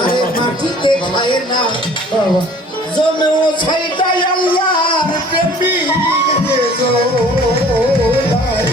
আরে মাটিতে খায় না জমেও ছাইটাই আল্লাহর প্রেমিক রে জোড়ায়।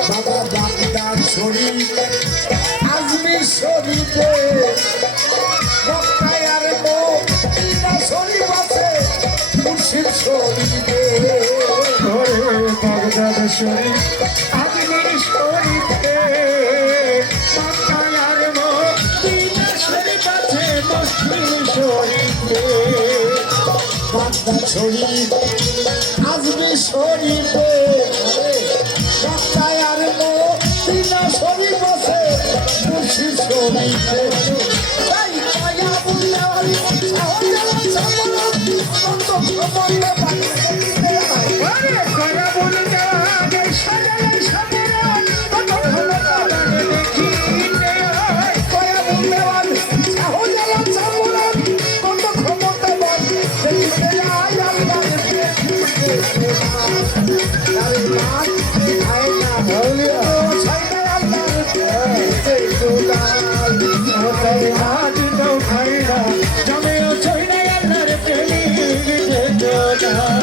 বাবা বাগদাদ শরীফ আজমির শরীফে মক্কায় আর মদিনা শরীফ আছে মুর্শিদ শরীফে বাগদাদ শরীফ আজমির শরীফে মক্কায় আর মদিনা শরীফ আছে মুসলিম শরীফে বাগদাদ শরীফ আজমির শরীফে মক্কায় আর মদিনা শরীফ আছে মুর্শিদ শরীফে তাই কায়া বললে আমি সহজে সামলা কত খবর পাইতে আরে করা বলে যাবে সাজালে সাজালে কত ভালো লাগে দেখিতে হয় কয়া বললে আমি সহজে সামলা কত খবর পাই দেখিতে আই আল্লাহ আরে নাম খায় না হলিয়া ছাইটা আল্লাহ ওটাই আজ তো খাইরা জমে চইনা আল্লাহর প্রেমী গীতে চলা